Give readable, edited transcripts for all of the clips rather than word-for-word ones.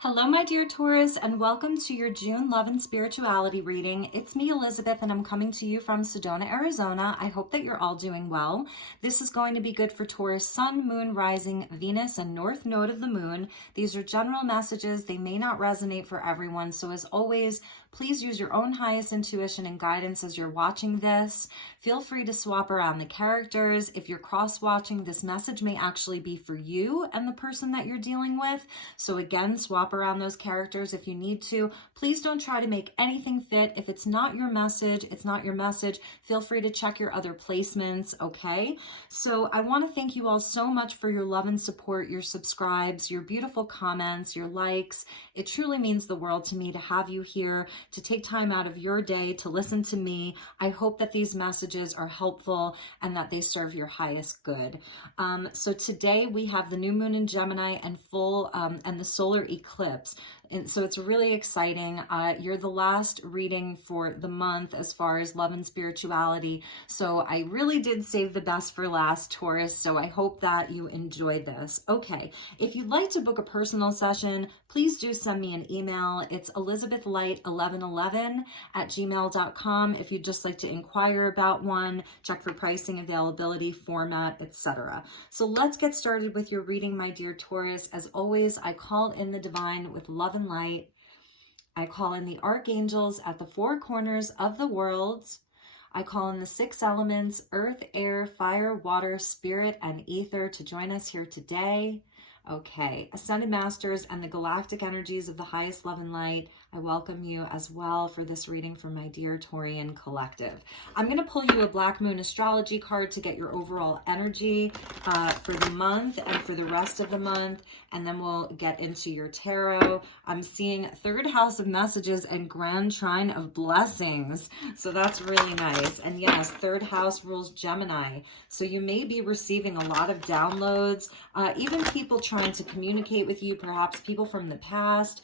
Hello, my dear Taurus, and welcome to your June Love and Spirituality reading. It's me, Elizabeth, and I'm coming to you from Sedona, Arizona. I hope that you're all doing well. This is going to be good for Taurus, Sun, Moon, Rising, Venus, and North Node of the Moon. These are general messages. They may not resonate for everyone, so as always, please use your own highest intuition and guidance as you're watching this. Feel free to swap around the characters. If you're cross-watching, this message may actually be for you and the person that you're dealing with. So again, swap around those characters if you need to. Please don't try to make anything fit. If it's not your message, it's not your message. Feel free to check your other placements, okay? So I want to thank you all so much for your love and support, your subscribes, your beautiful comments, your likes. It truly means the world to me to have you here, to take time out of your day to listen to me. I hope that these messages are helpful and that they serve your highest good. So today we have the new moon in Gemini and full and the solar eclipse. And so it's really exciting. You're the last reading for the month as far as love and spirituality. So I really did save the best for last, Taurus. So I hope that you enjoyed this. Okay, if you'd like to book a personal session, please do send me an email. It's elizabethlight1111@gmail.com. If you'd just like to inquire about one, check for pricing, availability, format, etc. So let's get started with your reading, my dear Taurus. As always, I call in the divine with love and light. I call in the archangels at the four corners of the world. I call in the six elements, earth, air, fire, water, spirit, and ether to join us here today. Okay, Ascended Masters and the galactic energies of the highest love and light, I welcome you as well for this reading from my dear Taurian collective. I'm going to pull you a Black Moon astrology card to get your overall energy for the month and for the rest of the month, and then we'll get into your tarot. I'm seeing third house of messages and grand trine of blessings, so that's really nice. And yes, third house rules Gemini, so you may be receiving a lot of downloads, even people trying to communicate with you, perhaps people from the past,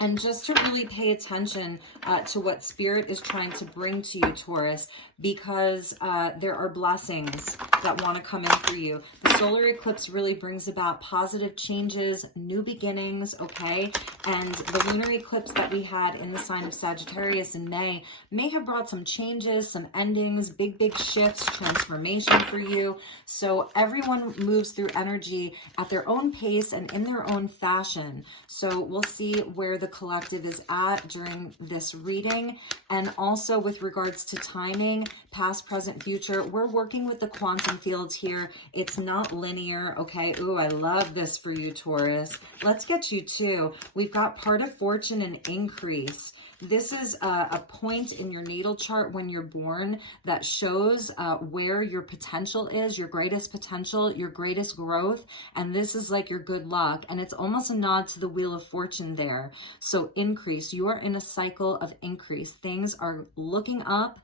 and just to really pay attention to what Spirit is trying to bring to you, Taurus, because there are blessings that want to come in for you. The solar eclipse really brings about positive changes, new beginnings, okay? And the lunar eclipse that we had in the sign of Sagittarius in May may have brought some changes, some endings, big shifts, transformation for you. So everyone moves through energy at their own pace and in their own fashion. So we'll see where the collective is at during this reading. And also with regards to timing, past, present, future, we're working with the quantum fields here. It's not linear, okay? Ooh, I love this for you, Taurus. Let's get you too. We've got part of fortune and increase. This is a point in your natal chart when you're born that shows where your potential is, your greatest potential, your greatest growth. And this is like your good luck. And it's almost a nod to the Wheel of Fortune there. So increase. You are in a cycle of increase. Things are looking up.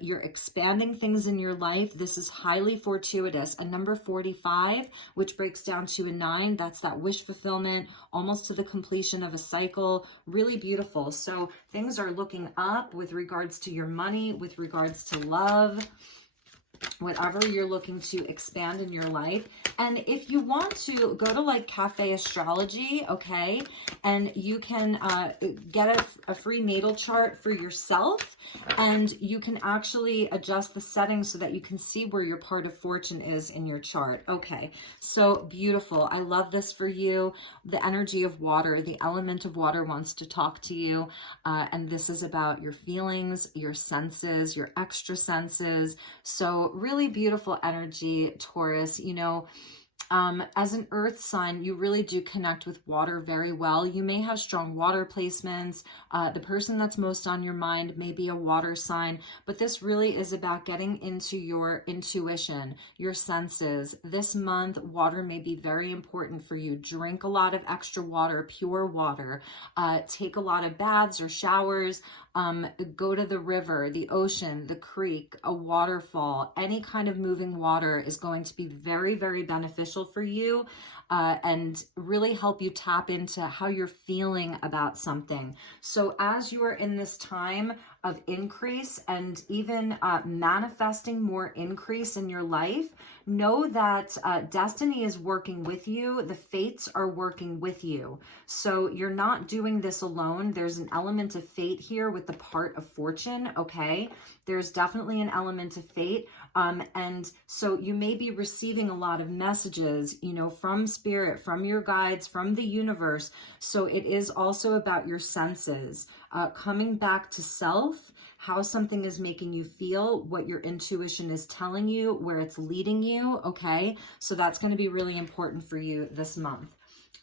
You're expanding things in your life. This is highly fortuitous. A number 45, which breaks down to a 9, that's that wish fulfillment, almost to the completion of a cycle. Really beautiful. So things are looking up with regards to your money, with regards to love, whatever you're looking to expand in your life. And if you want to go to like Cafe Astrology, okay, and you can get a free natal chart for yourself, and you can actually adjust the settings so that you can see where your part of fortune is in your chart. Okay, so beautiful. I love this for you. The energy of water, the element of water wants to talk to you, and this is about your feelings, your senses, your extra senses. So really beautiful energy, Taurus. You know, as an earth sign, you really do connect with water very well. You may have strong water placements. The person that's most on your mind may be a water sign, but this really is about getting into your intuition, your senses. This month, water may be very important for you. Drink a lot of extra water, pure water. Take a lot of baths or showers. Go to the river, the ocean, the creek, a waterfall. Any kind of moving water is going to be very, very beneficial for you, and really help you tap into how you're feeling about something. So as you are in this time of increase and even manifesting more increase in your life, know that destiny is working with you. The fates are working with you. So you're not doing this alone. There's an element of fate here with the part of fortune, okay? There's definitely an element of fate. And so you may be receiving a lot of messages, you know, from spirit, from your guides, from the universe. So it is also about your senses, coming back to self, how something is making you feel, what your intuition is telling you, where it's leading you, okay? So that's going to be really important for you this month.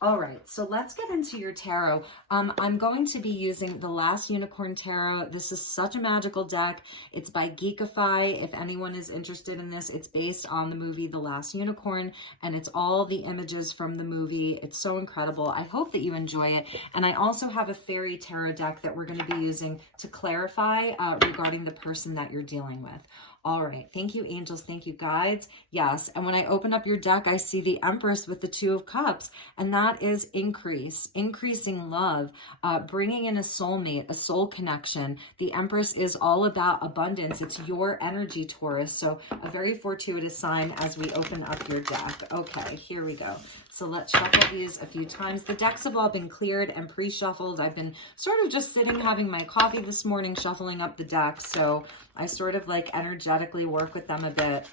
All right, so let's get into your tarot. I'm going to be using the Last Unicorn Tarot. This is such a magical deck. It's by Geekify. If anyone is interested in this, it's based on the movie The Last Unicorn, and it's all the images from the movie. It's so incredible. I hope that you enjoy it. And I also have a fairy tarot deck that we're going to be using to clarify regarding the person that you're dealing with. All right. Thank you, angels. Thank you, guides. Yes. And when I open up your deck, I see the Empress with the Two of Cups, and that is increasing love, bringing in a soulmate, a soul connection. The Empress is all about abundance. It's your energy, Taurus. So a very fortuitous sign as we open up your deck. Okay, here we go. So let's shuffle these a few times. The decks have all been cleared and pre-shuffled. I've been sort of just sitting, having my coffee this morning, shuffling up the deck. So I sort of like energetically work with them a bit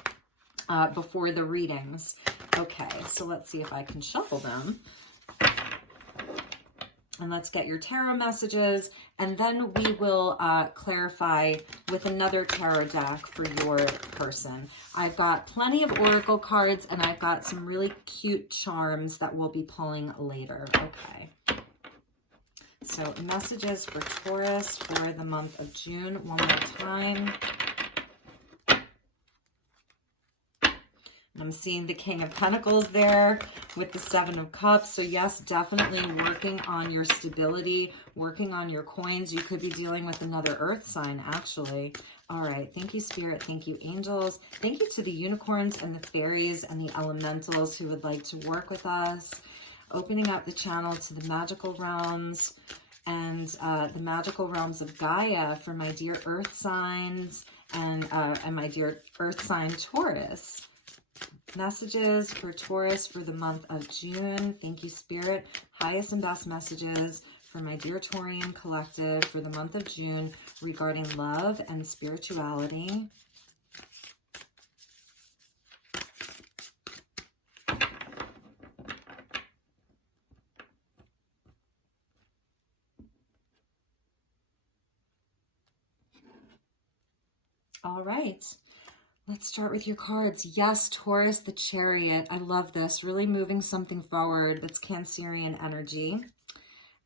before the readings. Okay, so let's see if I can shuffle them. And let's get your tarot messages, and then we will clarify with another tarot deck for your person. I've got plenty of oracle cards, and I've got some really cute charms that we'll be pulling later. Okay. So messages for Taurus for the month of June, one more time. I'm seeing the King of Pentacles there with the Seven of Cups. So yes, definitely working on your stability, working on your coins. You could be dealing with another earth sign, actually. All right. Thank you, Spirit. Thank you, angels. Thank you to the unicorns and the fairies and the elementals who would like to work with us. Opening up the channel to the magical realms and the magical realms of Gaia for my dear earth signs and my dear earth sign Taurus. Messages for Taurus for the month of June. Thank you, Spirit. Highest and best messages for my dear Taurian collective for the month of June regarding love and spirituality. All right. Let's start with your cards. Yes, Taurus, the Chariot. I love this. Really moving something forward. That's Cancerian energy.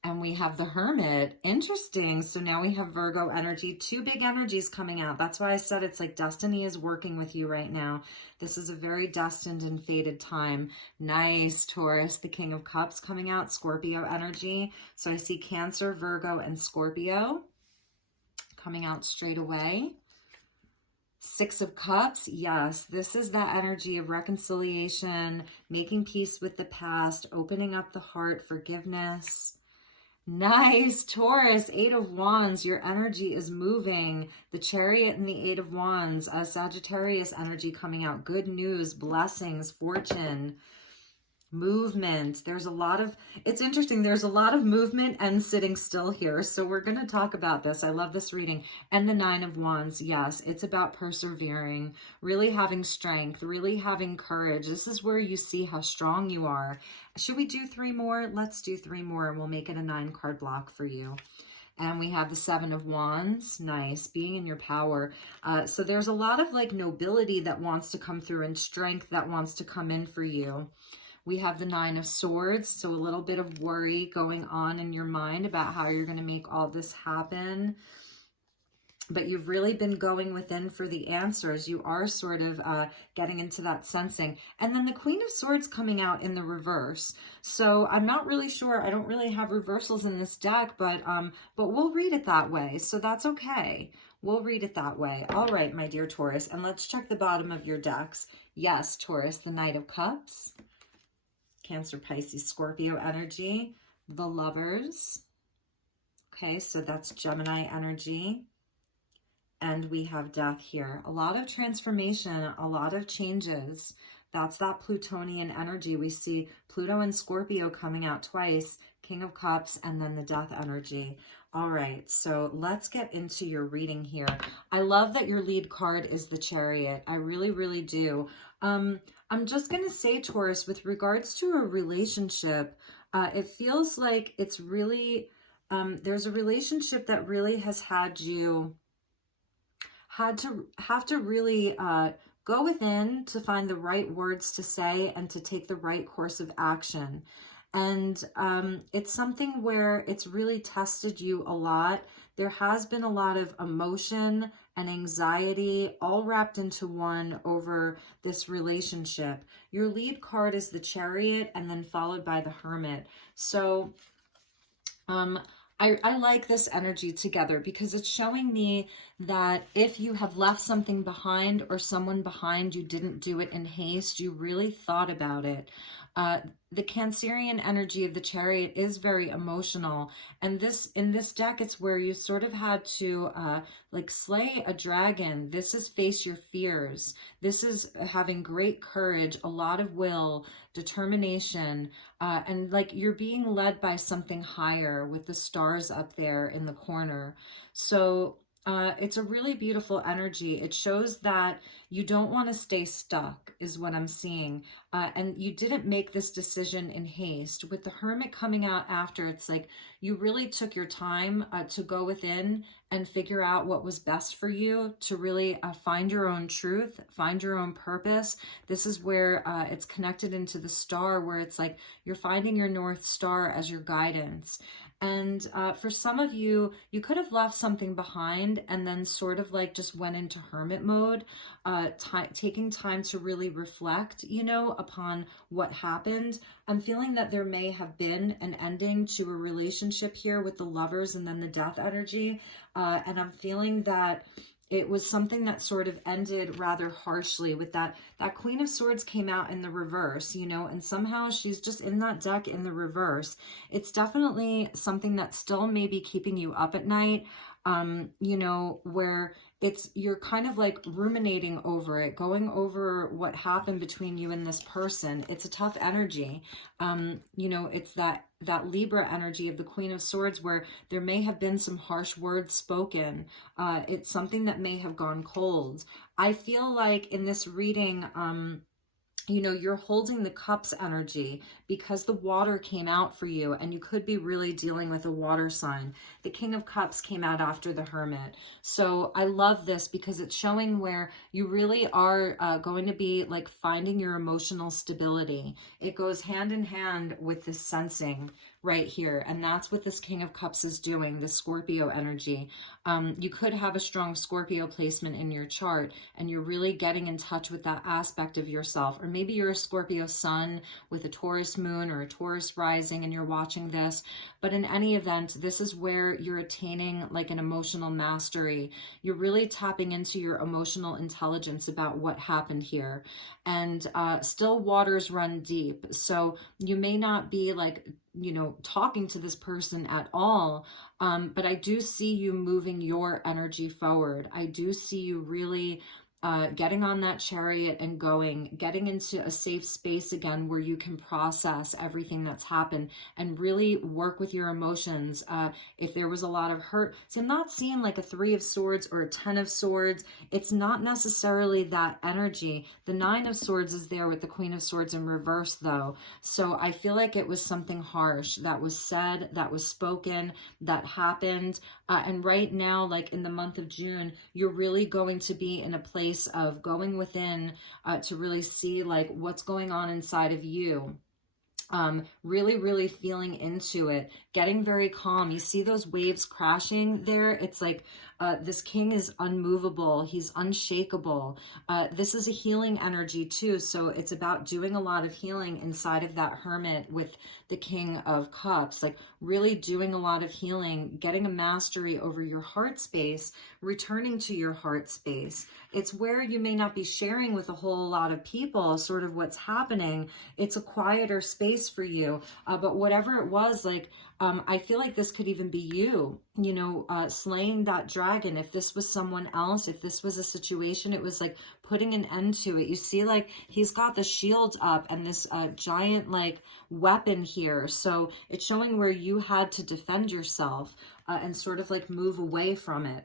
And we have the Hermit. Interesting. So now we have Virgo energy. Two big energies coming out. That's why I said it's like destiny is working with you right now. This is a very destined and fated time. Nice, Taurus, the King of Cups coming out. Scorpio energy. So I see Cancer, Virgo, and Scorpio coming out straight away. Six of Cups, yes, this is that energy of reconciliation, making peace with the past, opening up the heart, forgiveness. Nice, Taurus, Eight of Wands, your energy is moving. The Chariot and the Eight of Wands, Sagittarius energy coming out. Good news, blessings, fortune, movement. There's a lot of, it's interesting, there's a lot of movement and sitting still here. So we're going to talk about this. I love this reading. And the Nine of Wands, yes, it's about persevering, really having strength, really having courage. This is where you see how strong you are. Should we do three more? Let's do three more and we'll make it a 9-card block for you. And we have the Seven of Wands. Nice. Being in your power. So there's a lot of like nobility that wants to come through and strength that wants to come in for you. We have the Nine of Swords, so a little bit of worry going on in your mind about how you're going to make all this happen. But you've really been going within for the answers. You are sort of getting into that sensing. And then the Queen of Swords coming out in the reverse. So I'm not really sure. I don't really have reversals in this deck, but we'll read it that way. So that's okay. We'll read it that way. All right, my dear Taurus. And let's check the bottom of your decks. Yes, Taurus, the Knight of Cups. Cancer, Pisces, Scorpio energy, the Lovers. Okay, so that's Gemini energy. And we have Death here. A lot of transformation, a lot of changes. That's that Plutonian energy. We see Pluto and Scorpio coming out twice, King of Cups, and then the Death energy. All right, so let's get into your reading here. I love that your lead card is the Chariot. I really, really do. I'm just going to say, Taurus, with regards to a relationship, it feels like it's really, there's a relationship that really has had you have to really go within to find the right words to say and to take the right course of action. And it's something where it's really tested you a lot. There has been a lot of emotion and anxiety all wrapped into one over this relationship. Your lead card is the Chariot and then followed by the Hermit. So I like this energy together because it's showing me that if you have left something behind or someone behind, you didn't do it in haste, you really thought about it. The Cancerian energy of the Chariot is very emotional, and in this deck, it's where you sort of had to like slay a dragon. This is face your fears. This is having great courage, a lot of will, determination, and like you're being led by something higher with the stars up there in the corner. So it's a really beautiful energy. It shows that you don't want to stay stuck is what I'm seeing. And you didn't make this decision in haste. With the Hermit coming out after, it's like you really took your time to go within and figure out what was best for you, to really find your own truth, find your own purpose. This is where it's connected into the star, where it's like you're finding your North Star as your guidance. And for some of you, you could have left something behind and then sort of like just went into hermit mode, taking time to really reflect, you know, upon what happened. I'm feeling that there may have been an ending to a relationship here with the Lovers and then the Death energy. And I'm feeling that it was something that sort of ended rather harshly with that Queen of Swords came out in the reverse, you know, and somehow she's just in that deck in the reverse. It's definitely something that's still maybe keeping you up at night, you know, where you're kind of like ruminating over it, going over what happened between you and this person. It's a tough energy. You know, it's that Libra energy of the Queen of Swords where there may have been some harsh words spoken. It's something that may have gone cold. I feel like in this reading, you know, you're holding the Cups energy because the water came out for you, and you could be really dealing with a water sign. The King of Cups came out after the Hermit. So I love this because it's showing where you really are going to be like finding your emotional stability. It goes hand in hand with this sensing right here. And that's what this King of Cups is doing, the Scorpio energy. You could have a strong Scorpio placement in your chart, and you're really getting in touch with that aspect of yourself. Or maybe you're a Scorpio sun with a Taurus moon or a Taurus rising and you're watching this. But in any event, this is where you're attaining like an emotional mastery. You're really tapping into your emotional intelligence about what happened here. And still waters run deep. So you may not be like, you know, talking to this person at all. But I do see you moving your energy forward. I do see you really getting on that chariot and getting into a safe space again where you can process everything that's happened and really work with your emotions. If there was a lot of hurt, so I'm not seeing like a 3 of Swords or a 10 of Swords. It's not necessarily that energy. The 9 of Swords is there with the Queen of Swords in reverse though. So I feel like it was something harsh that was said, that was spoken, that happened. And right now, like in the month of June, you're really going to be in a place of going within to really see like what's going on inside of you. Really feeling into it, getting very calm. You see those waves crashing there? It's like this king is unmovable. He's unshakable. This is a healing energy too. So it's about doing a lot of healing inside of that hermit with the King of Cups, like really doing a lot of healing, getting a mastery over your heart space, returning to your heart space. It's where you may not be sharing with a whole lot of people sort of what's happening. It's a quieter space for you. But whatever it was, like, I feel like this could even be you slaying that dragon. If this was someone else, if this was a situation, it was like putting an end to it. You see, like, he's got the shield up and this giant, like, weapon here. So it's showing where you had to defend yourself and sort of like move away from it.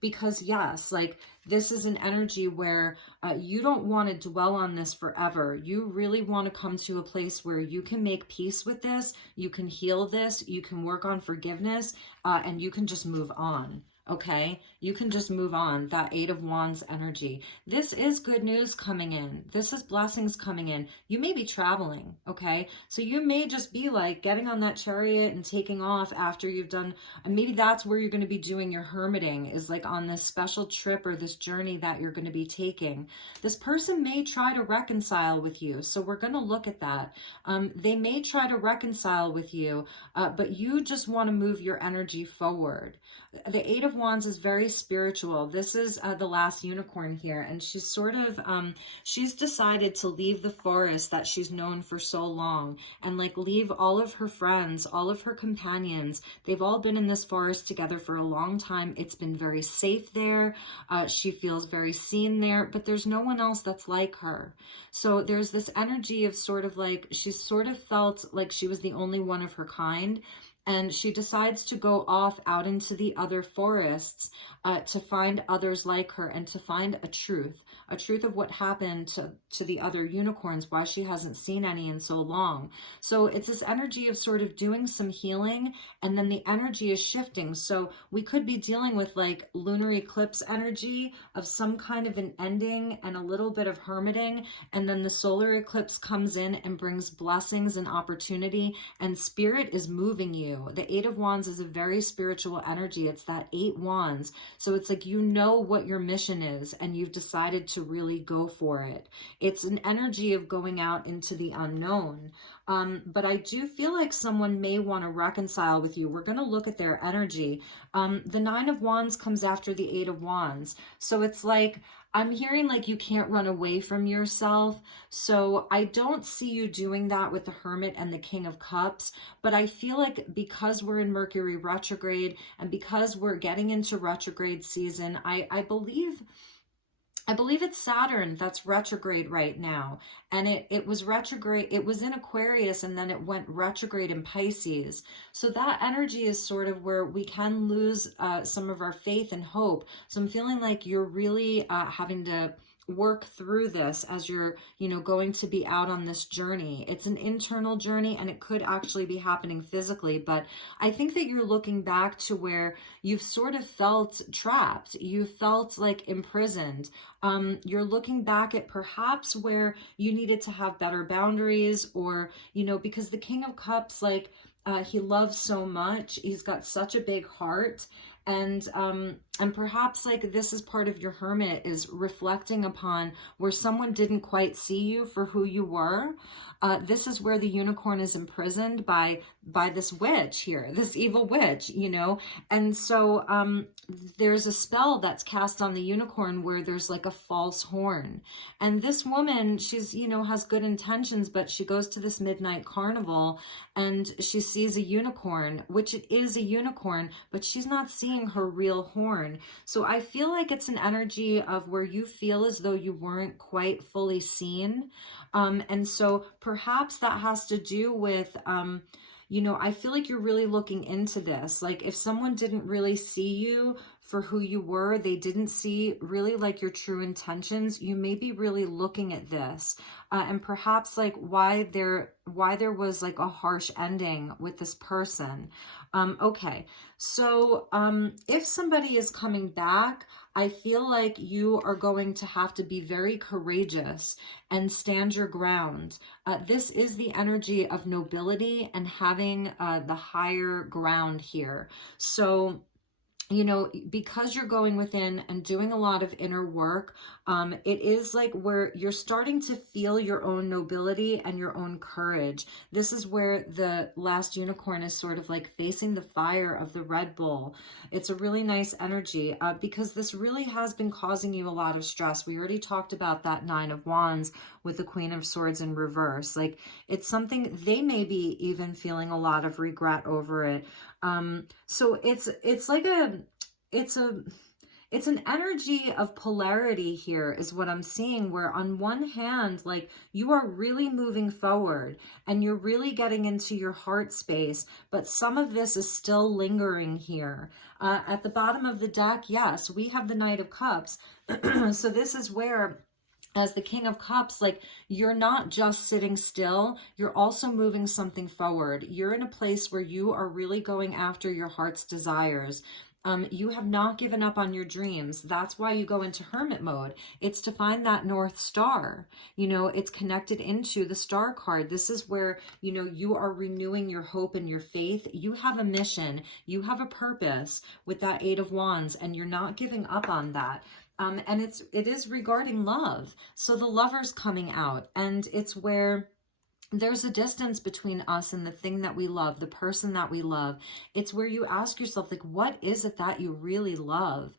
Because yes, like, this is an energy where you don't want to dwell on this forever. You really want to come to a place where you can make peace with this, you can heal this, you can work on forgiveness, and you can just move on. Okay, you can just move on. That Eight of Wands energy. This is good news coming in. This is blessings coming in. You may be traveling, okay? So you may just be like getting on that chariot and taking off after you've done, and maybe that's where you're going to be doing your hermiting, is like on this special trip or this journey that you're going to be taking. This person may try to reconcile with you. So we're going to look at that. They may try to reconcile with you, but you just want to move your energy forward. The Eight of Wands is very spiritual. This is the last unicorn here, and she's sort of she's decided to leave the forest that she's known for so long, and like leave all of her friends, all of her companions. They've all been in this forest together for a long time. It's been very safe there. She feels very seen there, but there's no one else that's like her. So there's this energy of sort of like, she's sort of felt like she was the only one of her kind. And she decides to go off out into the other forests to find others like her and to find a truth of what happened to the other unicorns, why she hasn't seen any in so long. So it's this energy of sort of doing some healing, and then the energy is shifting. So we could be dealing with like lunar eclipse energy of some kind of an ending and a little bit of hermiting, and then the solar eclipse comes in and brings blessings and opportunity, and spirit is moving you. The Eight of Wands is a very spiritual energy. It's that 8 wands. So it's like, you know what your mission is, and you've decided to really go for it. It's an energy of going out into the unknown. But I do feel like someone may want to reconcile with you. We're going to look at their energy. The 9 of Wands comes after the 8 of Wands. So it's like, I'm hearing like you can't run away from yourself. So I don't see you doing that with the Hermit and the King of Cups. But I feel like because we're in Mercury retrograde and because we're getting into retrograde season, I believe it's Saturn that's retrograde right now. And it was retrograde. It was in Aquarius, and then it went retrograde in Pisces. So that energy is sort of where we can lose some of our faith and hope. So I'm feeling like you're really having to work through this as you're, going to be out on this journey. It's an internal journey, and it could actually be happening physically, but I think that you're looking back to where you've sort of felt trapped. You felt like imprisoned. You're looking back at perhaps where you needed to have better boundaries, or, because the King of Cups, like, he loves so much. He's got such a big heart. And perhaps like this is part of your Hermit, is reflecting upon where someone didn't quite see you for who you were. This is where the unicorn is imprisoned by this witch here, this evil witch, and so there's a spell that's cast on the unicorn where there's like a false horn. And this woman, she's, has good intentions, but she goes to this midnight carnival and she sees a unicorn, which it is a unicorn, but she's not seeing her real horn. So I feel like it's an energy of where you feel as though you weren't quite fully seen. And so perhaps that has to do with, I feel like you're really looking into this. Like if someone didn't really see you for who you were, they didn't see really like your true intentions, you may be really looking at this. And perhaps like why there was like a harsh ending with this person. Okay, so if somebody is coming back, I feel like you are going to have to be very courageous and stand your ground. This is the energy of nobility and having the higher ground here. So you know, because you're going within and doing a lot of inner work, it is like where you're starting to feel your own nobility and your own courage. This is where the last unicorn is sort of like facing the fire of the Red Bull. It's a really nice energy because this really has been causing you a lot of stress. We already talked about that Nine of Wands with the Queen of Swords in reverse. Like, it's something they may be even feeling a lot of regret over it. So it's like it's an energy of polarity here is what I'm seeing, where on one hand, like, you are really moving forward and you're really getting into your heart space, but some of this is still lingering here. At the bottom of the deck, yes, we have the Knight of Cups. So this is where, as the King of Cups, like, you're not just sitting still, you're also moving something forward. You're in a place where you are really going after your heart's desires. You have not given up on your dreams. That's why you go into hermit mode. It's to find that North Star. You know, it's connected into the Star card. This is where, you know, you are renewing your hope and your faith. You have a mission. You have a purpose with that Eight of Wands, and you're not giving up on that. And it is regarding love. So the Lover's coming out, and it's where there's a distance between us and the thing that we love, the person that we love. It's where you ask yourself, like, what is it that you really love?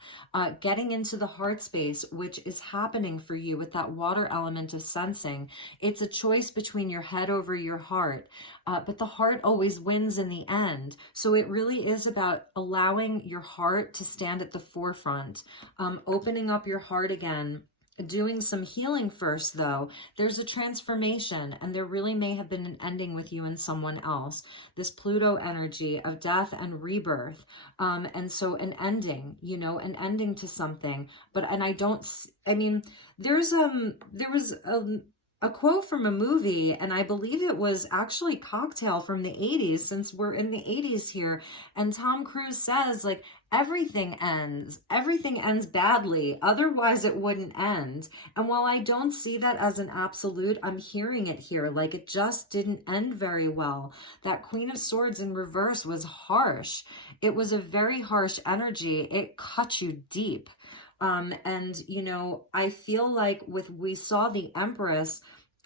Getting into the heart space, which is happening for you with that water element of sensing. It's a choice between your head over your heart, but the heart always wins in the end. So it really is about allowing your heart to stand at the forefront, opening up your heart again. Doing some healing first, though. There's a transformation, and there really may have been an ending with you and someone else. This Pluto energy of death and rebirth. And so an ending, you know, an ending to something. I mean, there was a quote from a movie, and I believe it was actually Cocktail from the 80s, since we're in the 80s here. And Tom Cruise says, like, everything ends badly, otherwise it wouldn't end. And while I don't see that as an absolute, I'm hearing it here, like, it just didn't end very well. That Queen of Swords in reverse was harsh. It was a very harsh energy. It cut you deep. And, you know, I feel like we saw the Empress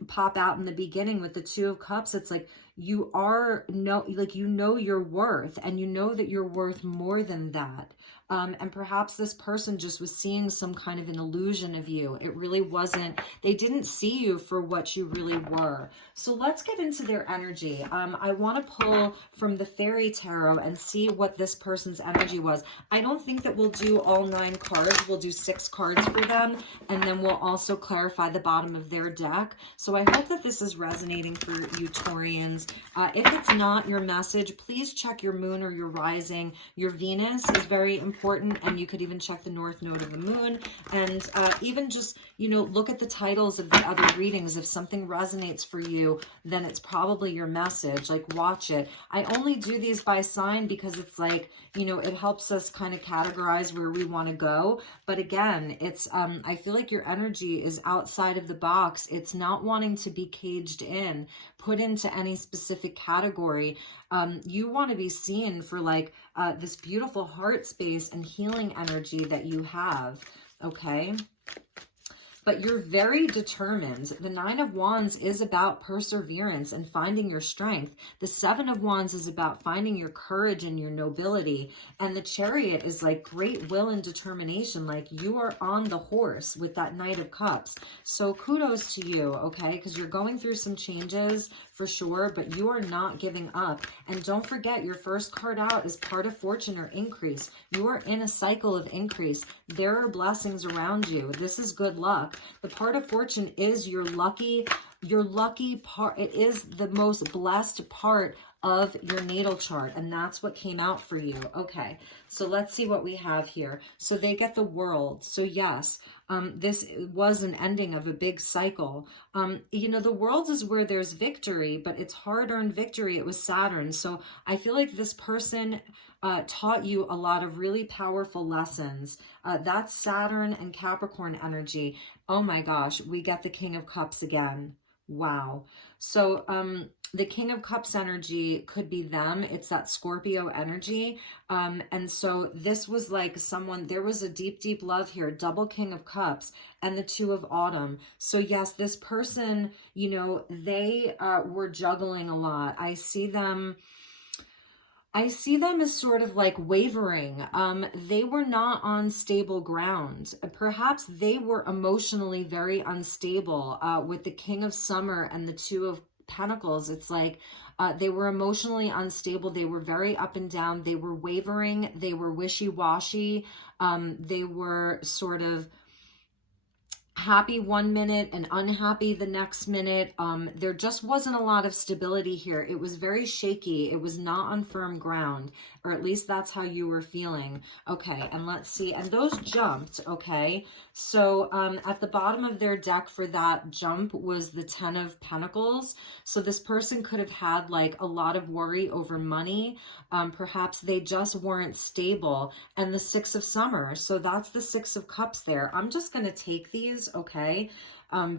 pop out in the beginning with the Two of Cups. It's like, you know your worth, and you know that you're worth more than that. And perhaps this person just was seeing some kind of an illusion of you. It really wasn't, they didn't see you for what you really were. So let's get into their energy. I want to pull from the Fairy Tarot and see what this person's energy was. I don't think that we'll do all 9 cards. We'll do 6 cards for them, and then we'll also clarify the bottom of their deck. So I hope that this is resonating for you Taurians. If it's not your message, please check your moon or your rising. Your Venus is very important, and you could even check the north node of the moon, and even just, you know, look at the titles of the other readings. If something resonates for you, then it's probably your message. Like, watch it. I only do these by sign because it's like, you know, it helps us kind of categorize where we want to go. But again, it's I feel like your energy is outside of the box. It's not wanting to be caged in, put into any specific category. You want to be seen for like this beautiful heart space and healing energy that you have, okay? But you're very determined. The Nine of Wands is about perseverance and finding your strength. The Seven of Wands is about finding your courage and your nobility. And the Chariot is like great will and determination. Like, you are on the horse with that Knight of Cups. So kudos to you, okay? Because you're going through some changes for sure, but you are not giving up. And don't forget, your first card out is part of fortune or increase. You are in a cycle of increase. There are blessings around you. This is good luck. The part of fortune is your lucky part. It is the most blessed part of your natal chart, and that's what came out for you. Okay, so let's see what we have here. So they get the World. So yes, this was an ending of a big cycle. You know, the World is where there's victory, but it's hard-earned victory. It was Saturn. So I feel like this person taught you a lot of really powerful lessons. That's Saturn and Capricorn energy. Oh my gosh, we get the King of Cups again. Wow. So, the King of Cups energy could be them. It's that Scorpio energy. And so this was like someone, there was a deep, deep love here, double King of Cups and the Two of Autumn. So yes, this person, you know, they were juggling a lot. I see them as sort of like wavering. They were not on stable ground. Perhaps they were emotionally very unstable with the King of Summer and the Two of Pentacles. It's like they were emotionally unstable. They were very up and down. They were wavering. They were wishy-washy. They were sort of happy one minute and unhappy the next minute. There just wasn't a lot of stability here. It was very shaky. It was not on firm ground, or at least that's how you were feeling. Okay, and let's see. And those jumped, okay? So at the bottom of their deck for that jump was the Ten of Pentacles. So this person could have had like a lot of worry over money. Perhaps they just weren't stable. And the Six of Summer. So that's the Six of Cups there. I'm just going to take these, okay?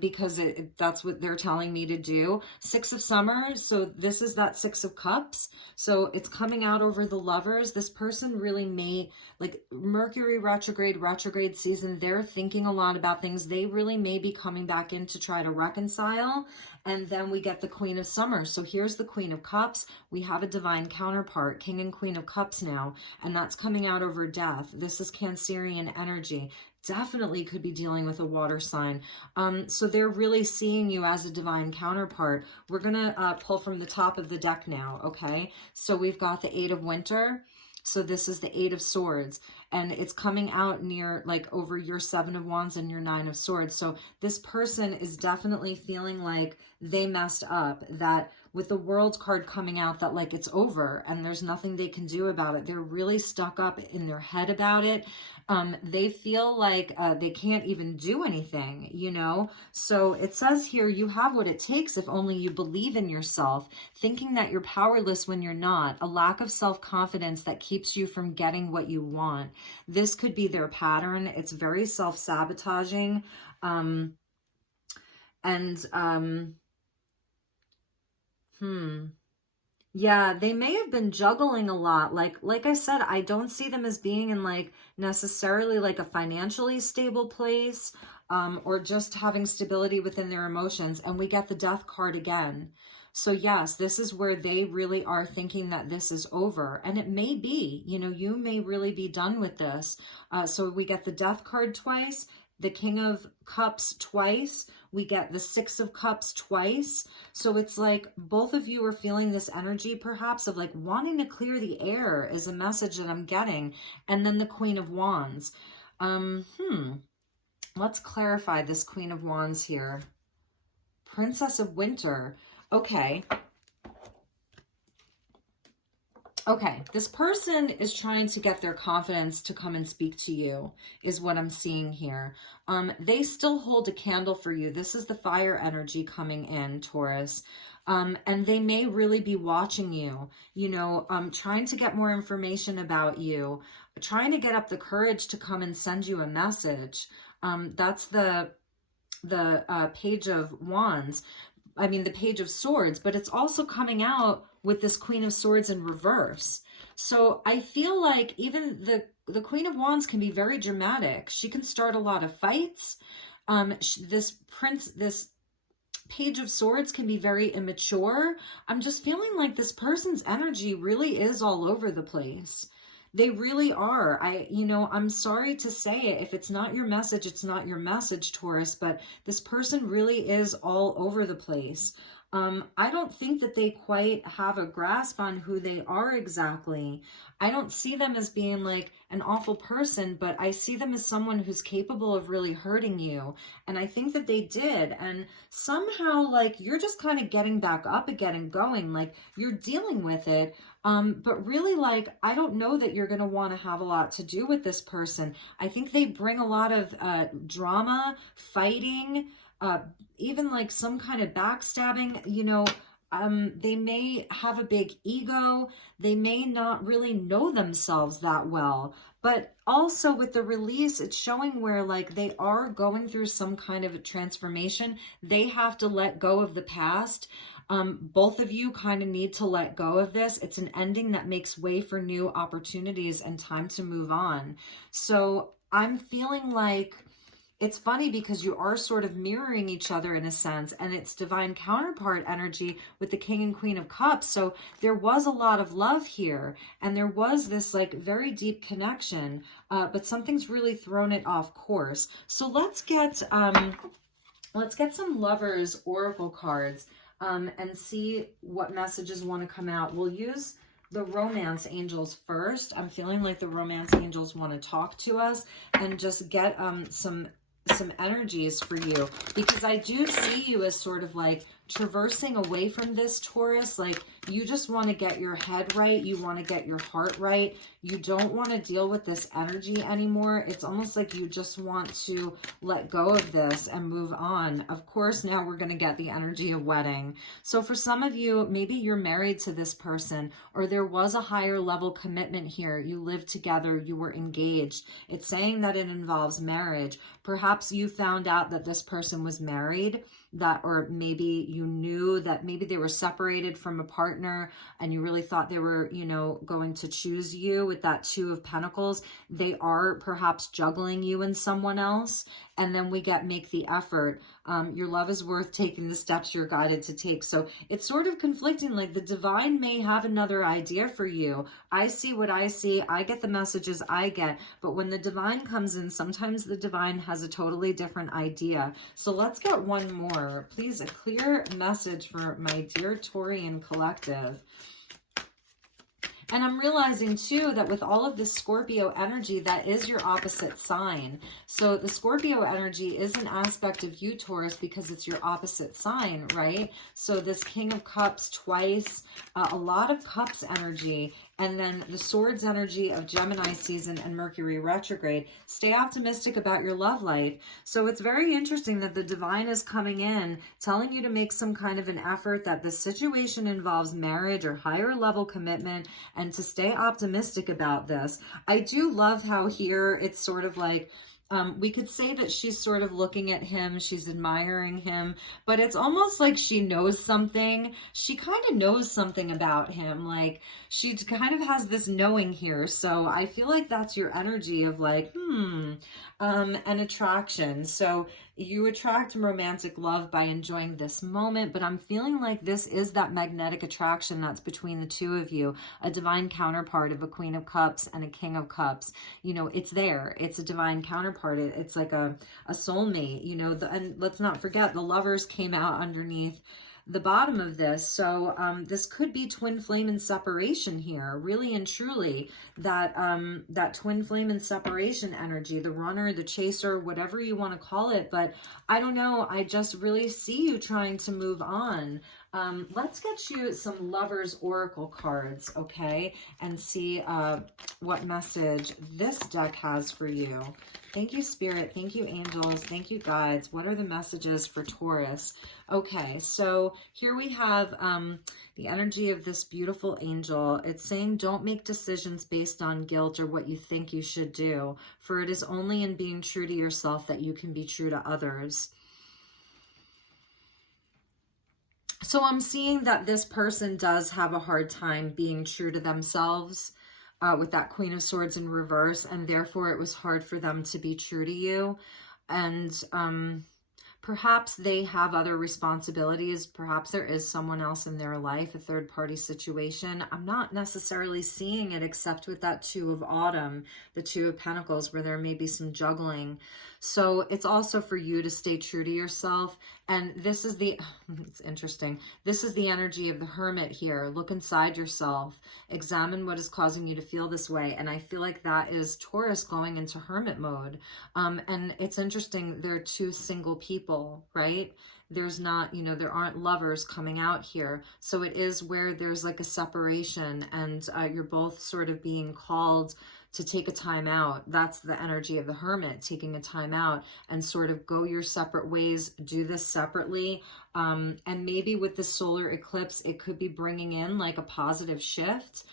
Because that's what they're telling me to do. Six of Summer, so this is that Six of Cups. So it's coming out over the lovers. This person really may, like Mercury retrograde season, they're thinking a lot about things. They really may be coming back in to try to reconcile. And then we get the Queen of Summer. So here's the Queen of Cups. We have a divine counterpart, King and Queen of Cups now, and that's coming out over death. This is Cancerian energy. Definitely could be dealing with a water sign. So they're really seeing you as a divine counterpart. We're going to pull from the top of the deck now, okay? So we've got the Eight of Winter. So this is the Eight of Swords, and it's coming out near, like, over your Seven of Wands and your Nine of Swords. So this person is definitely feeling like they messed up, that with the World card coming out, that like it's over and there's nothing they can do about it. They're really stuck up in their head about it. They feel like they can't even do anything, you know? So it says here, you have what it takes if only you believe in yourself, thinking that you're powerless when you're not, a lack of self-confidence that keeps you from getting what you want. This could be their pattern. It's very self-sabotaging. Yeah, they may have been juggling a lot. Like I said, I don't see them as being in like necessarily like a financially stable place, or just having stability within their emotions. And we get the Death card again. So yes, this is where they really are thinking that this is over. And it may be, you know, you may really be done with this. So we get the Death card twice, the King of Cups twice, we get the Six of Cups twice. So it's like both of you are feeling this energy perhaps of like wanting to clear the air is a message that I'm getting. And then the Queen of Wands. Let's clarify this Queen of Wands here. Princess of Winter. Okay. Okay, this person is trying to get their confidence to come and speak to you, is what I'm seeing here. They still hold a candle for you. This is the fire energy coming in, Taurus. And they may really be watching you, you know, trying to get more information about you, trying to get up the courage to come and send you a message. That's the Page of Wands. I mean, the Page of Swords, but it's also coming out with this Queen of Swords in reverse. So I feel like even the Queen of Wands can be very dramatic. She can start a lot of fights. This Page of Swords can be very immature. I'm just feeling like this person's energy really is all over the place. They really are. I'm sorry to say it. If it's not your message, it's not your message, Taurus, but this person really is all over the place. I don't think that they quite have a grasp on who they are exactly. I don't see them as being like an awful person, but I see them as someone who's capable of really hurting you. And I think that they did. And somehow, like, you're just kind of getting back up again and going, like, you're dealing with it. But really, like, I don't know that you're going to want to have a lot to do with this person. I think they bring a lot of drama, fighting, even like some kind of backstabbing, you know. They may have a big ego. They may not really know themselves that well. But also with the release, it's showing where like they are going through some kind of a transformation. They have to let go of the past. Both of you kind of need to let go of this. It's an ending that makes way for new opportunities and time to move on. So I'm feeling like it's funny because you are sort of mirroring each other in a sense, and it's divine counterpart energy with the King and Queen of Cups. So there was a lot of love here, and there was this like very deep connection, but something's really thrown it off course. So let's get some Lovers Oracle cards and see what messages want to come out. We'll use the romance angels first. I'm feeling like the romance angels want to talk to us and just get some energies for you, because I do see you as sort of like traversing away from this, Taurus. Like you just want to get your head right. You want to get your heart right. You don't want to deal with this energy anymore. It's almost like you just want to let go of this and move on. Of course, now we're going to get the energy of wedding. So for some of you, maybe you're married to this person, or there was a higher level commitment here. You lived together, you were engaged. It's saying that it involves marriage. Perhaps you found out that this person was married, or maybe you knew that maybe they were separated from a partner and you really thought they were, you know, going to choose you with that Two of Pentacles. They are perhaps juggling you and someone else. And then we get make the effort. Your love is worth taking the steps you're guided to take. So it's sort of conflicting. Like the divine may have another idea for you. I see what I see. I get the messages I get. But when the divine comes in, sometimes the divine has a totally different idea. So let's get one more. Please, a clear message for my dear Taurian collective. And I'm realizing too that with all of this Scorpio energy, that is your opposite sign. So the Scorpio energy is an aspect of you, Taurus, because it's your opposite sign, right? So this King of Cups twice, a lot of Cups energy, and then the Swords energy of Gemini season and Mercury retrograde. Stay optimistic about your love life. So it's very interesting that the divine is coming in, telling you to make some kind of an effort, that the situation involves marriage or higher level commitment, and to stay optimistic about this. I do love how here it's sort of like, we could say that she's sort of looking at him, she's admiring him, but it's almost like she knows something. She kind of knows something about him. Like she kind of has this knowing here. So I feel like that's your energy of like, an attraction. So you attract romantic love by enjoying this moment, but I'm feeling like this is that magnetic attraction that's between the two of you, a divine counterpart of a Queen of Cups and a King of Cups. You know, it's there. It's a divine counterpart. It's like a soulmate, you know, and let's not forget the Lovers came out underneath the bottom of this. So this could be twin flame and separation here, really and truly. That twin flame and separation energy, the runner, the chaser, whatever you want to call it. But I don't know, I just really see you trying to move on. Let's get you some Lovers Oracle cards, okay, and see what message this deck has for you. Thank you, Spirit. Thank you, angels. Thank you, guides. What are the messages for Taurus? Okay, so here we have the energy of this beautiful angel. It's saying, don't make decisions based on guilt or what you think you should do, for it is only in being true to yourself that you can be true to others. So I'm seeing that this person does have a hard time being true to themselves with that Queen of Swords in reverse, and therefore it was hard for them to be true to you. And perhaps they have other responsibilities. Perhaps there is someone else in their life, a third-party situation. I'm not necessarily seeing it except with that Two of Autumn, the Two of Pentacles, where there may be some juggling. So it's also for you to stay true to yourself. And this is it's interesting. This is the energy of the Hermit here. Look inside yourself. Examine what is causing you to feel this way. And I feel like that is Taurus going into Hermit mode. And it's interesting. There are two single people, right? There's not, you know, there aren't lovers coming out here. So it is where there's like a separation and you're both sort of being called to take a time out. That's the energy of the Hermit, taking a time out and sort of go your separate ways, do this separately. And maybe with the solar eclipse, it could be bringing in like a positive shift.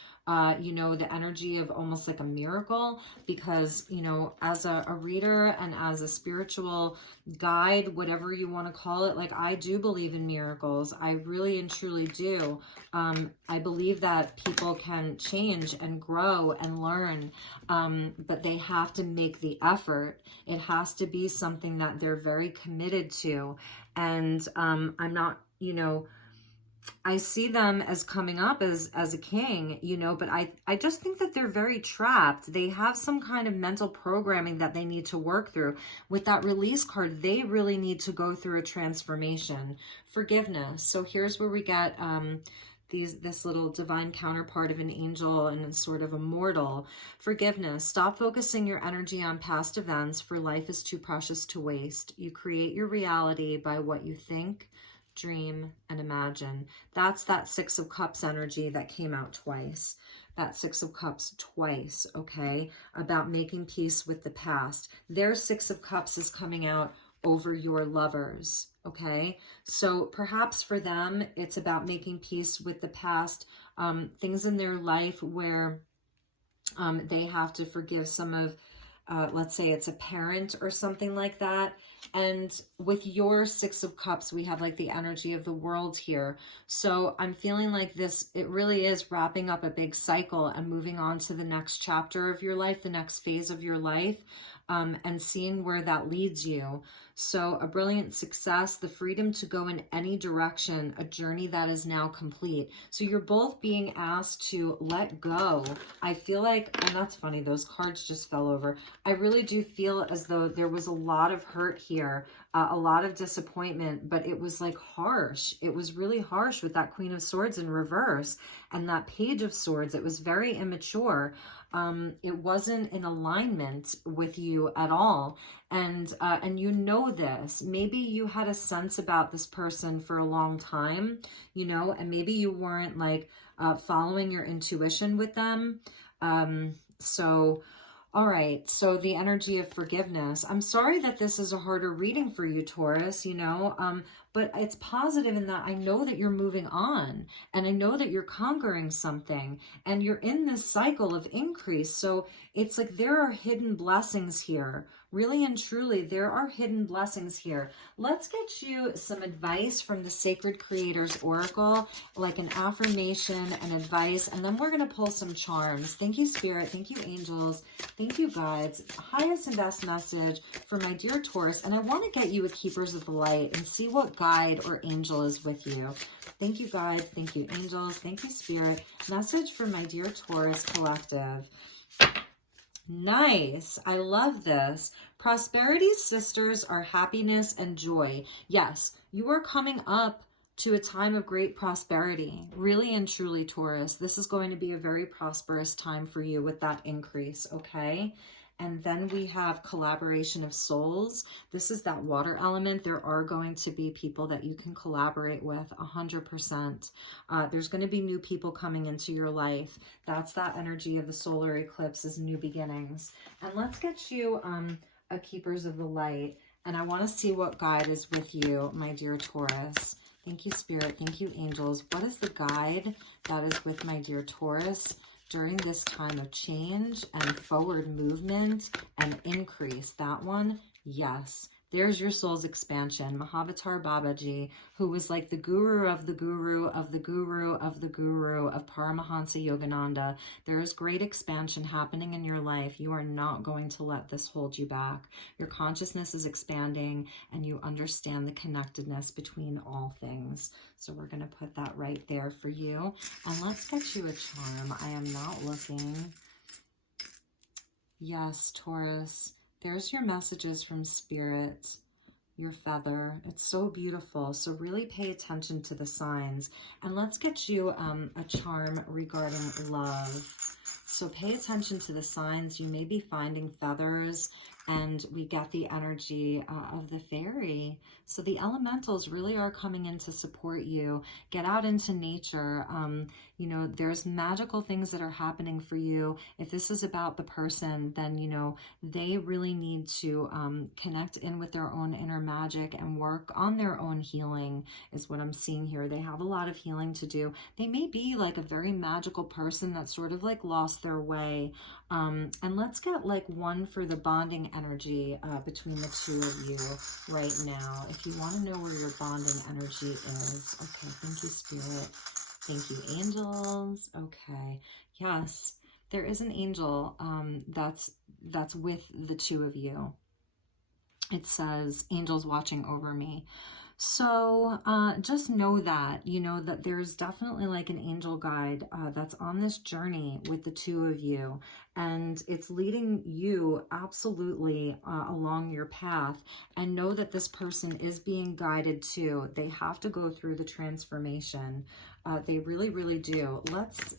you know, the energy of almost like a miracle, because, you know, as a reader and as a spiritual guide, whatever you want to call it, like, I do believe in miracles. I really and truly do. I believe that people can change and grow and learn, but they have to make the effort. It has to be something that they're very committed to. And I'm not, you know, I see them as coming up as a king, you know, but I just think that they're very trapped. They have some kind of mental programming that they need to work through. With that release card, they really need to go through a transformation. Forgiveness. So here's where we get this little divine counterpart of an angel and sort of a mortal. Forgiveness. Stop focusing your energy on past events, for life is too precious to waste. You create your reality by what you think, dream, and imagine. That's that Six of Cups energy that came out twice. That Six of Cups twice, okay? About making peace with the past. Their Six of Cups is coming out over your lovers, okay? So perhaps for them, it's about making peace with the past, things in their life where they have to forgive some of, let's say it's a parent or something like that. And with your Six of Cups, we have like the energy of the world here. So I'm feeling like this, it really is wrapping up a big cycle and moving on to the next chapter of your life, the next phase of your life, and seeing where that leads you. So a brilliant success, the freedom to go in any direction, a journey that is now complete. So you're both being asked to let go. I feel like, and that's funny, those cards just fell over. I really do feel as though there was a lot of hurt here, a lot of disappointment, but it was like harsh. It was really harsh with that Queen of Swords in reverse and that Page of Swords. It was very immature. It wasn't in alignment with you at all. And you know this. Maybe you had a sense about this person for a long time, you know, and maybe you weren't like following your intuition with them. All right, so the energy of forgiveness. I'm sorry that this is a harder reading for you, Taurus, you know, but it's positive in that I know that you're moving on, and I know that you're conquering something, and you're in this cycle of increase. So it's like there are hidden blessings here. Really and truly, there are hidden blessings here. Let's get you some advice from the Sacred Creators Oracle, like an affirmation and advice, and then we're going to pull some charms. Thank you, Spirit. Thank you, angels. Thank you, guides. Highest and best message for my dear Taurus, and I want to get you a Keepers of the Light and see what guide or angel is with you. Thank you, guides. Thank you, angels. Thank you, Spirit. Message for my dear Taurus collective. Nice. I love this. Prosperity's sisters are happiness and joy. Yes, you are coming up to a time of great prosperity. Really and truly, Taurus, this is going to be a very prosperous time for you with that increase, okay? And then we have collaboration of souls. This is that water element. There are going to be people that you can collaborate with 100%. There's going to be new people coming into your life. That's that energy of the solar eclipse, is new beginnings. And let's get you a Keepers of the Light. And I want to see what guide is with you, my dear Taurus. Thank you, Spirit. Thank you, angels. What is the guide that is with my dear Taurus during this time of change and forward movement and increase? That one, yes. There's your soul's expansion. Mahavatar Babaji, who was like the guru of the guru of the guru of the guru of Paramahansa Yogananda. There is great expansion happening in your life. You are not going to let this hold you back. Your consciousness is expanding and you understand the connectedness between all things. So we're going to put that right there for you. And let's get you a charm. I am not looking. Yes, Taurus. There's your messages from Spirit, your feather. It's so beautiful. So really pay attention to the signs. And let's get you a charm regarding love. So pay attention to the signs. You may be finding feathers, and we get the energy of the fairy. So the elementals really are coming in to support you. Get out into nature. You know, there's magical things that are happening for you. If this is about the person, then, you know, they really need to connect in with their own inner magic and work on their own healing is what I'm seeing here. They have a lot of healing to do. They may be like a very magical person that sort of like lost their way. And let's get like one for the bonding energy between the two of you right now. If you want to know where your bonding energy is. Okay, thank you, Spirit. Thank you, angels. Okay, yes, there is an angel that's with the two of you. It says, angels watching over me. So just know that, you know, that there's definitely like an angel guide that's on this journey with the two of you. And it's leading you absolutely along your path. And know that this person is being guided too. They have to go through the transformation. They really, really do. Let's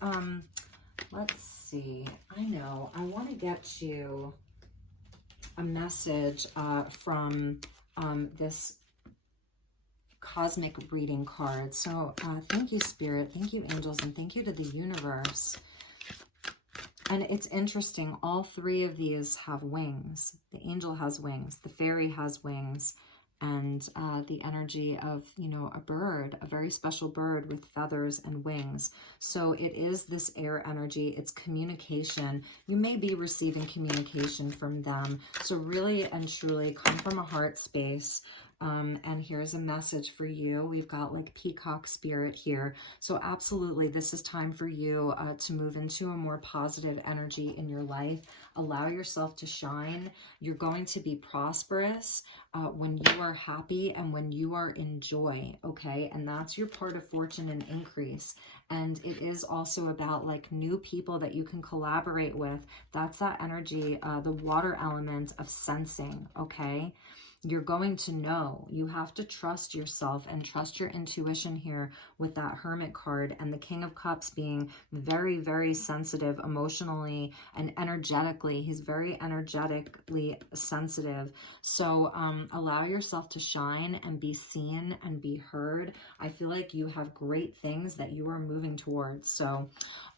see. I know. I want to get you a message from this cosmic reading card. So thank you, Spirit, thank you, angels, and thank you to the universe. And it's interesting, all three of these have wings. The angel has wings, the fairy has wings, and the energy of, you know, a bird, a very special bird with feathers and wings. So it is this air energy, it's communication. You may be receiving communication from them. So really and truly come from a heart space. And here's a message for you. We've got like peacock spirit here. So absolutely, this is time for you to move into a more positive energy in your life. Allow yourself to shine. You're going to be prosperous when you are happy and when you are in joy, okay? And that's your part of fortune and increase. And it is also about like new people that you can collaborate with. That's that energy, the water element of sensing, okay? You're going to know. You have to trust yourself and trust your intuition here with that Hermit card and the King of Cups being very, very sensitive emotionally and energetically. He's very energetically sensitive. So allow yourself to shine and be seen and be heard. I feel like you have great things that you are moving towards. So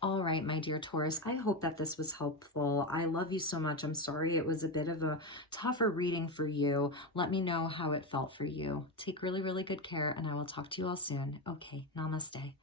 all right, my dear Taurus, I hope that this was helpful. I love you so much. I'm sorry it was a bit of a tougher reading for you. Let me know how it felt for you. Take really, really good care, and I will talk to you all soon. Okay, namaste.